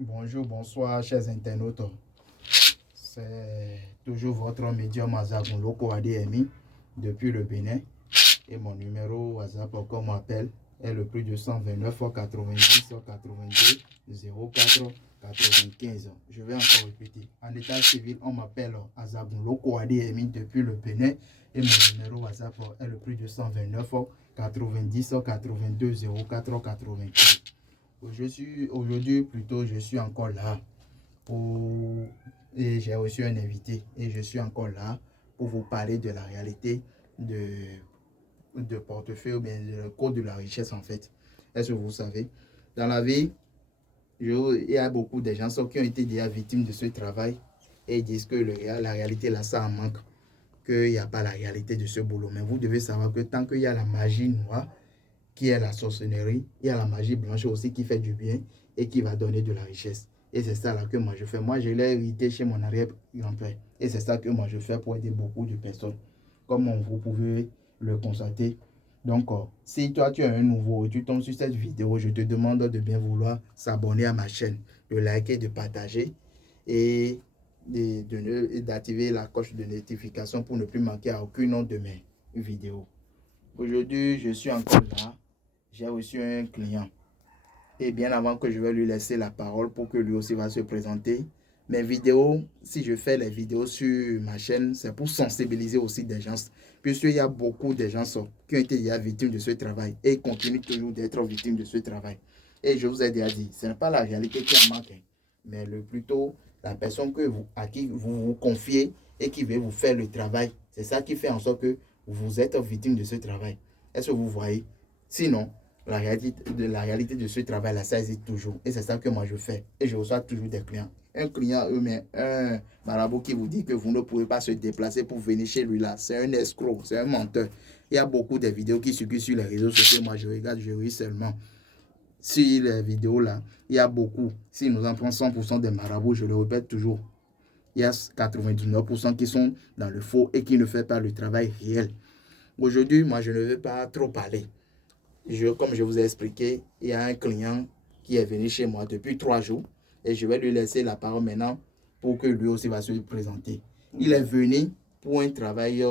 Bonjour, bonsoir, chers internautes. C'est toujours votre médium Azagoun Loko ADMI depuis le Bénin. Et mon numéro WhatsApp, comme on m'appelle, est le plus de 129 90 82 04 95. Je vais encore répéter. En état civil, on m'appelle Azagoun Loko ADMI depuis le Bénin. Et mon numéro WhatsApp est le plus de 129 90 82 04 95. Aujourd'hui, plutôt, je suis encore là pour... et j'ai reçu un invité et je suis encore là pour vous parler de la réalité de portefeuille ou bien le code de la richesse en fait. Est-ce que vous savez, dans la vie, il y a beaucoup de gens qui ont été déjà victimes de ce travail et ils disent que la réalité là, ça en manque, qu'il n'y a pas la réalité de ce boulot. Mais vous devez savoir que tant qu'il y a la magie noire, qui est la sorcellerie, il y a la magie blanche aussi qui fait du bien et qui va donner de la richesse. Et c'est ça là que moi je fais. Moi, je l'ai hérité chez mon arrière-grand-père. Et c'est ça que moi je fais pour aider beaucoup de personnes. Comme vous pouvez le constater. Donc, si toi tu es un nouveau et tu tombes sur cette vidéo, je te demande de bien vouloir s'abonner à ma chaîne, de liker, de partager et d'activer la cloche de notification pour ne plus manquer à aucune de mes vidéos. Aujourd'hui, je suis encore là. J'ai reçu un client. Et bien avant que je vais lui laisser la parole pour que lui aussi va se présenter, mes vidéos, si je fais les vidéos sur ma chaîne, c'est pour sensibiliser aussi des gens. Puisqu'il y a beaucoup de gens qui ont été déjà victimes de ce travail et continuent toujours d'être victimes de ce travail. Et je vous ai déjà dit, ce n'est pas la réalité qui en manque, mais plutôt la personne à qui vous vous confiez et qui veut vous faire le travail. C'est ça qui fait en sorte que vous êtes victime de ce travail. Est-ce que vous voyez? Sinon, la réalité de ce travail-là, ça existe toujours. Et c'est ça que moi je fais. Et je reçois toujours des clients. Un client humain, un marabout qui vous dit que vous ne pouvez pas se déplacer pour venir chez lui là, c'est un escroc, c'est un menteur. Il y a beaucoup de vidéos qui circulent sur les réseaux sociaux. Moi je regarde, je ris seulement. Sur les vidéos là, il y a beaucoup. Si nous en prenons 100% des marabouts, je le répète toujours, il y a 99% qui sont dans le faux et qui ne font pas le travail réel. Aujourd'hui, moi je ne veux pas trop parler. Comme je vous ai expliqué, il y a un client qui est venu chez moi depuis 3 jours et je vais lui laisser la parole maintenant pour que lui aussi va se présenter. Il est venu pour un travail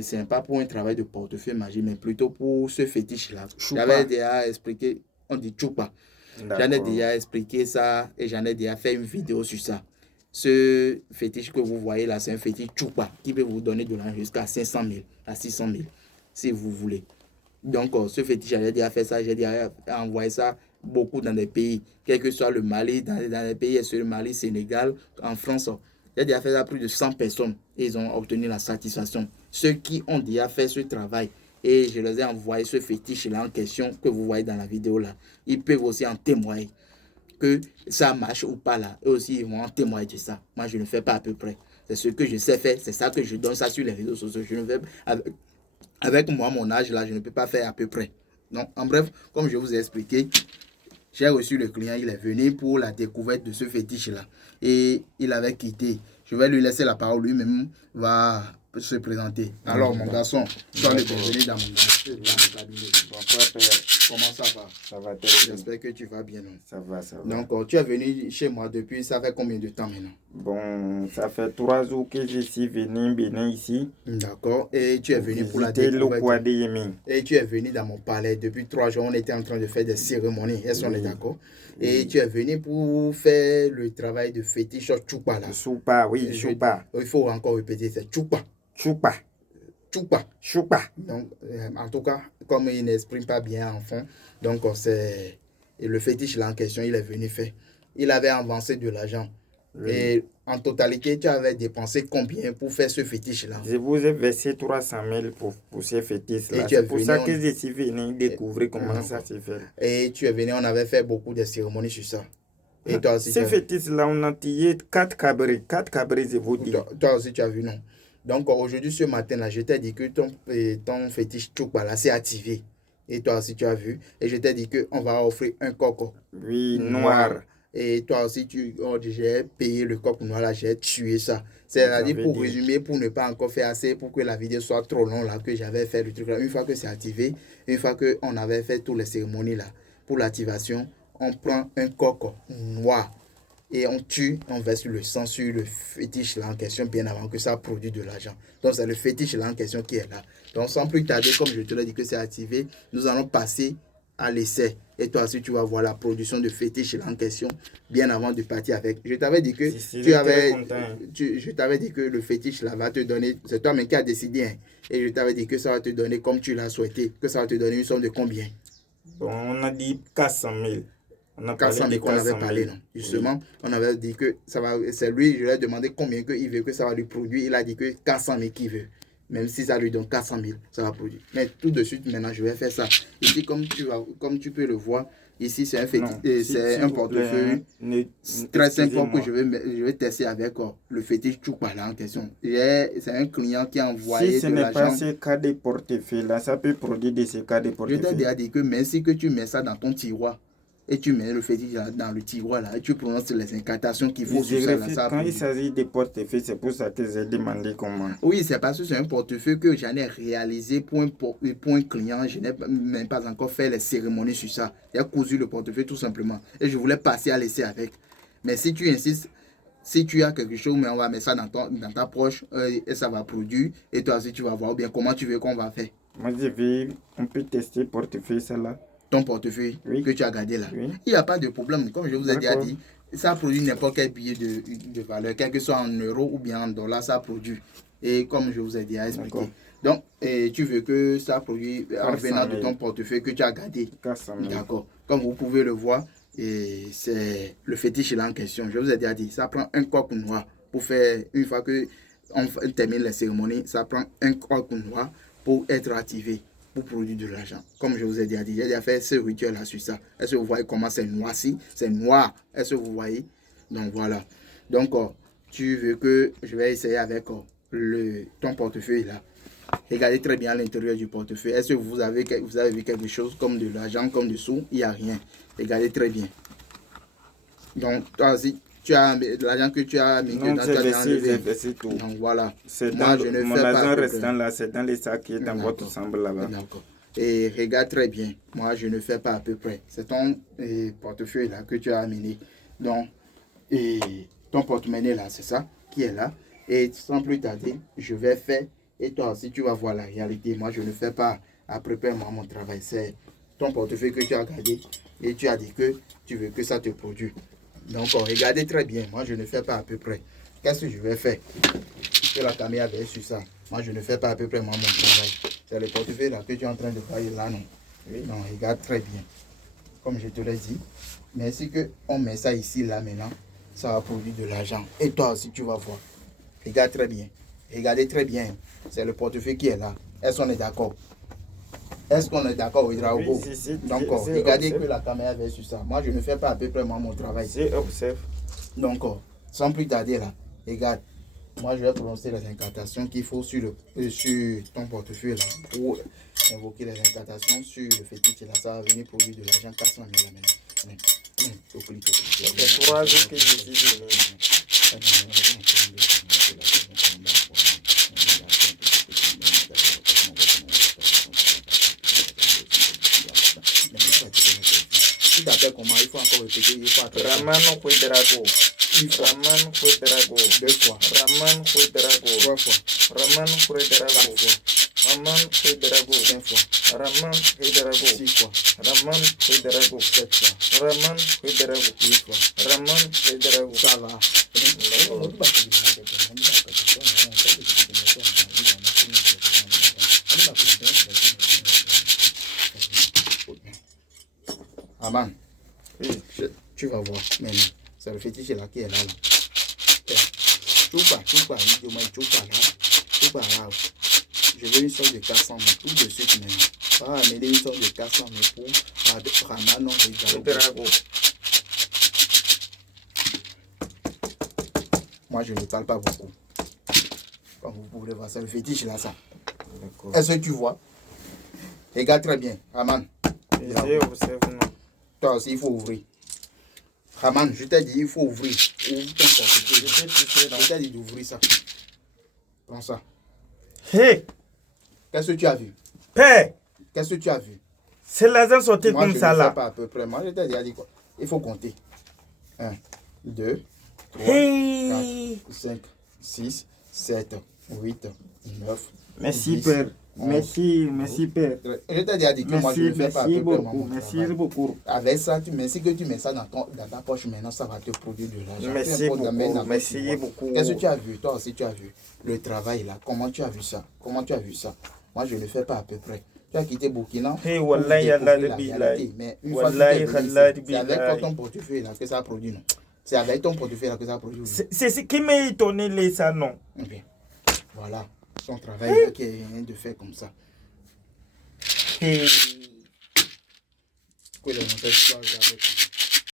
ce n'est pas pour un travail de portefeuille magique, mais plutôt pour ce fétiche-là. J'avais déjà expliqué, on dit choupa. J'en ai déjà expliqué ça et j'en ai déjà fait une vidéo sur ça. Ce fétiche que vous voyez là, c'est un fétiche choupa qui peut vous donner de l'argent jusqu'à 500 000 à 600 000 si vous voulez. Donc, ce fétiche, j'ai déjà fait ça, j'ai déjà envoyé ça beaucoup dans des pays, quel que soit le Mali, dans les pays, sur le Mali, Sénégal, en France. J'ai déjà fait ça à plus de 100 personnes et ils ont obtenu la satisfaction. Ceux qui ont déjà fait ce travail et je les ai envoyé ce fétiche-là en question que vous voyez dans la vidéo là, ils peuvent aussi en témoigner que ça marche ou pas là. Eux aussi, ils vont en témoigner de ça. Moi, je ne fais pas à peu près. C'est ce que je sais faire, c'est ça que je donne ça sur les réseaux sociaux. Je ne fais avec moi, mon âge, là, je ne peux pas faire à peu près. Donc, en bref, comme je vous ai expliqué, j'ai reçu le client, il est venu pour la découverte de ce fétiche-là. Et il avait quitté. Je vais lui laisser la parole, lui-même va se présenter. Alors, mon garçon, sois le bienvenu dans mon cabinet. Bonsoir, père. Comment ça va? Ça va très bien. J'espère que tu vas bien. Non? Ça va, ça va. Donc, tu es venu chez moi depuis, ça fait combien de temps maintenant? Bon, ça fait 3 jours que je suis venu Bénin ici. D'accord. Et tu es venu pour la découverte. Et tu es venu dans mon palais. Depuis 3 jours, on était en train de faire des cérémonies. Est-ce qu'on est d'accord? Et tu es venu pour faire le travail de fétiche Choupa là. Choupa, oui, Choupa. Il faut encore répéter, c'est Choupa. Choupa. Choupa. Choupa. Donc, en tout cas, comme il n'exprime pas bien en fond, donc c'est le fétiche là en question, il est venu faire. Il avait avancé de l'argent. Oui. Et en totalité, tu avais dépensé combien pour faire ce fétiche-là? Je vous ai versé 300 000 pour ce fétiche-là. C'est pour ça que je suis venu découvrir comment ça se fait. Et tu es venu, on avait fait beaucoup de cérémonies sur ça. Et toi aussi, ce fétiche-là, on a tiré 4 cabrets. 4 cabrets, je vous dis. Toi aussi, tu as vu, non? Donc, aujourd'hui, ce matin-là, je t'ai dit que ton fétiche Choupa là, c'est activé. Et toi aussi, tu as vu. Et je t'ai dit qu'on va offrir un coq. Oui, noir. Et toi aussi, j'ai payé le coq noir là, j'ai tué ça. C'est-à-dire, pour résumer, pour ne pas encore faire assez, pour que la vidéo soit trop longue là, que j'avais fait le truc là. Une fois que c'est activé, une fois qu'on avait fait toutes les cérémonies là, pour l'activation, on prend un coq noir. et on verse le sang sur le fétiche là en question bien avant que ça produise de l'argent. Donc c'est le fétiche là en question qui est là. Donc sans plus tarder, comme je te l'ai dit que c'est activé, nous allons passer à l'essai. Et toi aussi, tu vas voir la production de fétiche là en question bien avant de partir avec. Je t'avais dit que je t'avais dit que le fétiche là va te donner, c'est toi-même qui as décidé. Hein, et je t'avais dit que ça va te donner comme tu l'as souhaité, que ça va te donner une somme de combien? Bon, on a dit 400 000. On a 400 000 qu'on avait parlé, non? Justement, oui. On avait dit que ça va, c'est lui, je lui ai demandé combien il veut que ça va lui produire. Il a dit que 400 000 qu'il veut. Même si ça lui donne 400 000, ça va produire. Mais tout de suite, maintenant, je vais faire ça. Ici, comme tu peux le voir, ici, c'est un portefeuille très simple que je vais tester avec le fétiche Choupa là en question. C'est un client qui a envoyé de l'argent. Si ce n'est pas ce cas de portefeuille là, ça peut produire de ces cas de portefeuille. Je t'ai déjà dit que merci que tu mets ça dans ton tiroir. Et tu mets le fétiche dans le tiroir là et tu prononces les incantations qu'il faut sur ça. Là, quand il s'agit de portefeuille, c'est pour ça que j'ai demandé comment. Oui, c'est parce que c'est un portefeuille que j'en ai réalisé pour un client. Je n'ai même pas encore fait les cérémonies sur ça. J'ai cousu le portefeuille tout simplement. Et je voulais passer à l'essai avec. Mais si tu insistes, si tu as quelque chose, mais on va mettre ça dans ta poche et ça va produire. Et toi aussi, tu vas voir bien comment tu veux qu'on va faire. Moi, on peut tester le portefeuille, celle-là. Ton portefeuille que tu as gardé là. Oui. Il n'y a pas de problème. Comme je vous ai déjà dit, ça produit n'importe quel billet de valeur, quel que soit en euros ou bien en dollars, ça produit. Et comme je vous ai déjà expliqué. Donc, tu veux que ça produise en venant de ton portefeuille que tu as gardé. D'accord. Comme vous pouvez le voir, c'est le fétiche là en question. Je vous ai déjà dit, ça prend un coq noir pour faire, une fois qu'on termine la cérémonie, ça prend un coq noir pour être activé, pour produire de l'argent. Comme je vous ai déjà dit, j'ai déjà fait ce rituel-là sur ça. Est-ce que vous voyez comment c'est noirci? C'est noir. Est-ce que vous voyez? Donc voilà. Donc, tu veux que je vais essayer avec ton portefeuille là. Regardez très bien à l'intérieur du portefeuille. Est-ce que vous avez vu quelque chose comme de l'argent, comme des sous? Il n'y a rien. Regardez très bien. Donc, toi aussi, tu as l'argent que tu as mis dedans, tu as enlevé. Tout. Donc voilà. Moi, je ne fais pas. Mon argent restant là, c'est dans les sacs qui est dans votre chambre là-bas. D'accord. Et regarde très bien. Moi, je ne fais pas à peu près. C'est ton portefeuille là que tu as amené. Donc, et ton porte-monnaie là, c'est ça qui est là. Et sans plus tarder, je vais faire. Et toi aussi, tu vas voir la réalité. Moi, je ne fais pas à peu près mon travail. C'est ton portefeuille que tu as gardé. Et tu as dit que tu veux que ça te produise. Donc, regardez très bien. Moi, je ne fais pas à peu près. Qu'est-ce que je vais faire? Que la caméra est sur ça. Moi, je ne fais pas à peu près mon travail. C'est le portefeuille là que tu es en train de voir là, non? Oui. Non, regarde très bien. Comme je te l'ai dit. Mais si on met ça ici, là, maintenant, ça va produire de l'argent. Et toi aussi, tu vas voir. Regarde très bien. Regardez très bien. C'est le portefeuille qui est là. Est-ce qu'on est d'accord? Est-ce qu'on est d'accord, Ouedraogo? Oui, donc, regardez que la caméra est sur ça. Moi, je ne fais pas à peu près mon travail. Observe. Donc, sans plus tarder là, regarde. Moi, je vais prononcer les incantations qu'il faut sur ton portefeuille là. Pour invoquer les incantations sur le fétiche là. Ça va venir produire de l'argent 400 000 là maintenant. C'est 3 jours que je suis venu. Tu t'appelles comment? Il faut encore répéter. Il faut appeler. Ramano Cuedrago. Ramano Cuedrago. 2 fois. Ramano Cuedrago. 3 fois. Ramano Cuedrago. 4 fois. Ramano Cuedrago. 5 fois. Ramano Cuedrago. 6 fois. Ramano Cuedrago. 7 fois. Ramano Cuedrago. 8 fois. Ramano Cuedrago. Ça va. Aman, oui. Tu vas voir maintenant. C'est le fétiche là qui est là. Choupa là. Je veux une sorte de 400 000 tout de suite maintenant. Pas amener une sorte de 400 000 pour Ramano Cuedrago. Moi, je ne parle pas beaucoup. Comme vous pouvez voir, c'est le fétiche là, ça. Est-ce que tu vois? Regarde très bien, Raman. Toi aussi, il faut ouvrir. Raman, je t'ai dit, il faut ouvrir. Ouvre ton portefeuille. Je t'ai dit d'ouvrir ça. Prends ça. Hé! Qu'est-ce que tu as vu? Père! Qu'est-ce que tu as vu? C'est l'argent sorti comme ça là. Pas à peu près. Moi, je t'ai dit quoi? Il faut compter. 1, 2, 3, Hey! 4, 5, 6, 7, 8, 9. Merci, 10, Père. 11, Merci, Père. Je t'ai déjà dit que moi, je ne fais pas à peu près mon Merci travail. beaucoup. Avec ça, merci que tu mets ça dans ta poche maintenant, ça va te produire de l'argent. Merci beaucoup. Qu'est-ce que tu as vu? Toi aussi, tu as vu le travail là. Comment tu as vu ça? Moi, je ne le fais pas à peu près. Tu as quitté Burkina. Hey, wallahi, Allah de billahi. Mais une fois que tu es venu ici, c'est avec toi ton portefeuille là que ça produit, non? C'est avec ton portefeuille là que ça produit. C'est ce qui m'a étonné, ça, non? Ok. Voilà. Son travail là qui est de faire comme ça. Hey. Que les gens